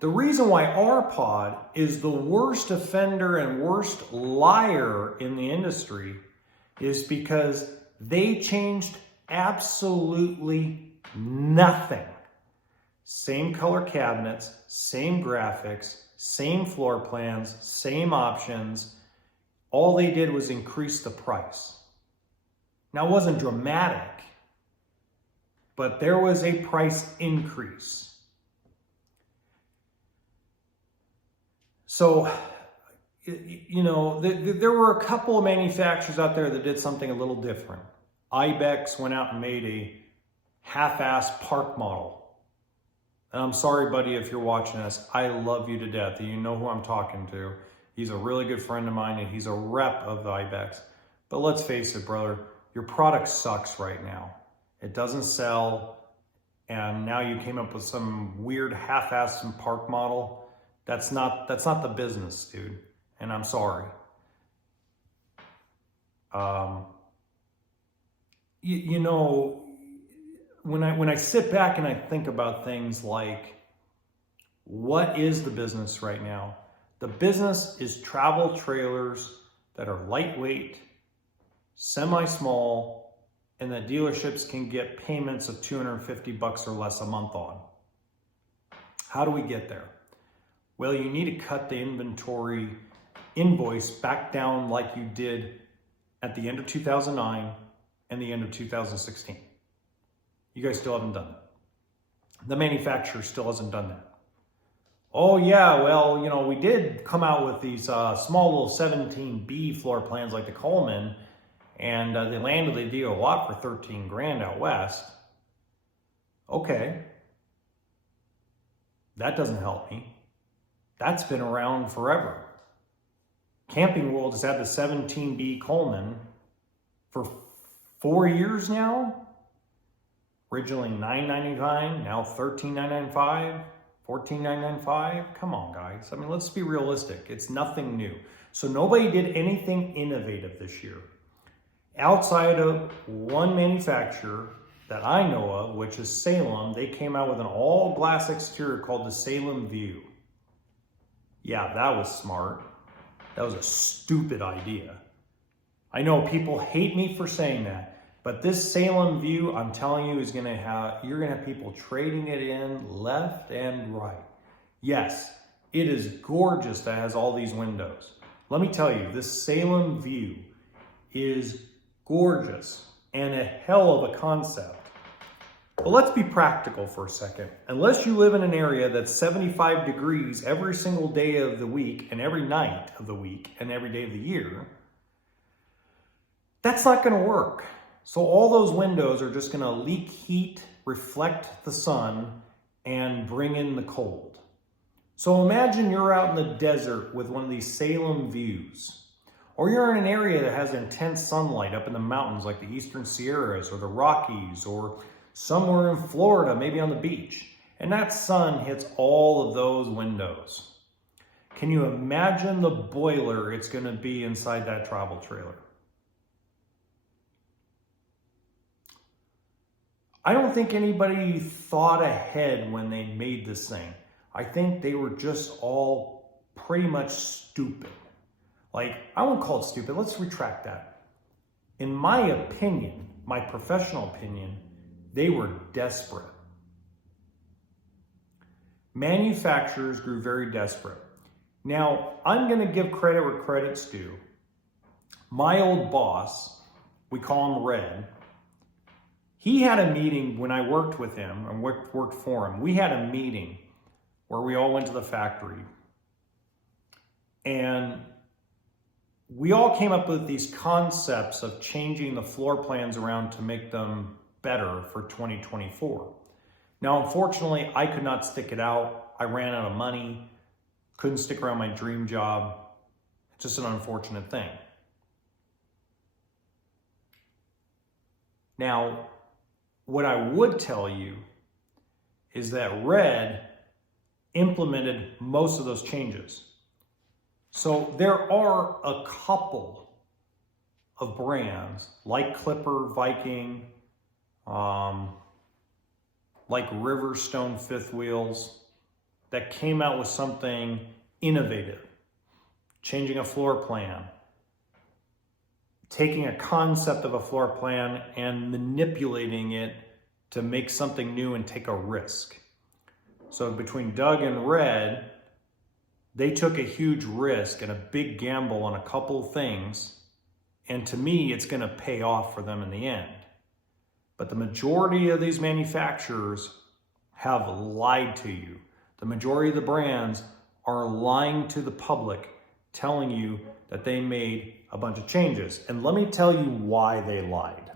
The reason why our pod is the worst offender and worst liar in the industry is because they changed absolutely nothing. Same color cabinets, same graphics, same floor plans, same options. All they did was increase the price. Now, it wasn't dramatic, but there was a price increase. So, you know, there were a couple of manufacturers out there that did something a little different. Ibex went out and made a half-assed park model. And I'm sorry, buddy, if you're watching this. I love you to death. You know who I'm talking to. He's a really good friend of mine, and he's a rep of the Ibex. But let's face it, brother, your product sucks right now. It doesn't sell, and now you came up with some weird half-assed park model. That's not the business, dude. And I'm sorry. You know, when I sit back and I think about things like, what is the business right now? The business is travel trailers that are lightweight, semi-small, and that dealerships can get payments of $250 or less a month on. How do we get there? Well, you need to cut the inventory invoice back down like you did at the end of 2009 and the end of 2016. You guys still haven't done that. The manufacturer still hasn't done that. Oh yeah, well, you know, we did come out with these small little 17B floor plans like the Coleman, and they landed the deal a lot for 13 grand out west. Okay. That doesn't help me. That's been around forever. Camping World has had the 17B Coleman for 4 years now. Originally $9.99, now $13.995, $14.995. Come on, guys. I mean, let's be realistic. It's nothing new. So nobody did anything innovative this year. Outside of one manufacturer that I know of, which is Salem, they came out with an all-glass exterior called the Salem View. Yeah, that was smart. That was a stupid idea. I know people hate me for saying that, but this Salem View, I'm telling you, you're gonna have people trading it in left and right. Yes, it is gorgeous that it has all these windows. Let me tell you, this Salem View is gorgeous and a hell of a concept. But let's be practical for a second. Unless you live in an area that's 75 degrees every single day of the week and every night of the week and every day of the year, that's not going to work. So all those windows are just going to leak heat, reflect the sun, and bring in the cold. So imagine you're out in the desert with one of these Salem Views. Or you're in an area that has intense sunlight up in the mountains like the Eastern Sierras or the Rockies, or somewhere in Florida, maybe on the beach, and that sun hits all of those windows. Can you imagine the boiler it's going to be inside that travel trailer? I don't think anybody thought ahead when they made this thing. I think they were just all pretty much stupid. Like, I won't call it stupid. Let's retract that. In my opinion, my professional opinion, they were desperate. Manufacturers grew very desperate. Now, I'm going to give credit where credit's due. My old boss, we call him Red, he had a meeting when I worked with him and worked for him. We had a meeting where we all went to the factory. And we all came up with these concepts of changing the floor plans around to make them better for 2024. Now, unfortunately, I could not stick it out. I ran out of money, couldn't stick around my dream job. It's just an unfortunate thing. Now, what I would tell you is that Red implemented most of those changes. So there are a couple of brands like Clipper, Viking, like Riverstone fifth wheels, that came out with something innovative, changing a floor plan, taking a concept of a floor plan and manipulating it to make something new and take a risk. So between Doug and Red, they took a huge risk and a big gamble on a couple things. And to me, it's going to pay off for them in the end. But the majority of these manufacturers have lied to you. The majority of the brands are lying to the public, telling you that they made a bunch of changes. And let me tell you why they lied.